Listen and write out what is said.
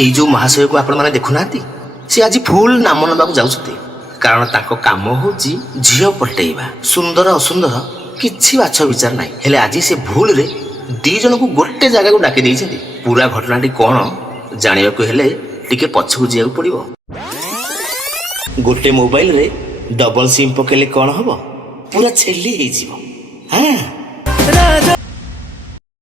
এই जो महाशय को आपण माने देखु नाती से आज फुल नाम नबाक जाउछते कारण ताको काम होची झियो पटेइबा सुंदर असुंदर किछि बाछ विचार नाही हेले आज से भूल रे दी जन को गोटे जगह को डाके देइछथि पूरा घटनाटी कोन जानिबा को हेले टिके पछकु जिया पड़िबो गोटे मोबाइल रे डबल सिम पकेले कोन हबो पूरा छेली हे जीवो हां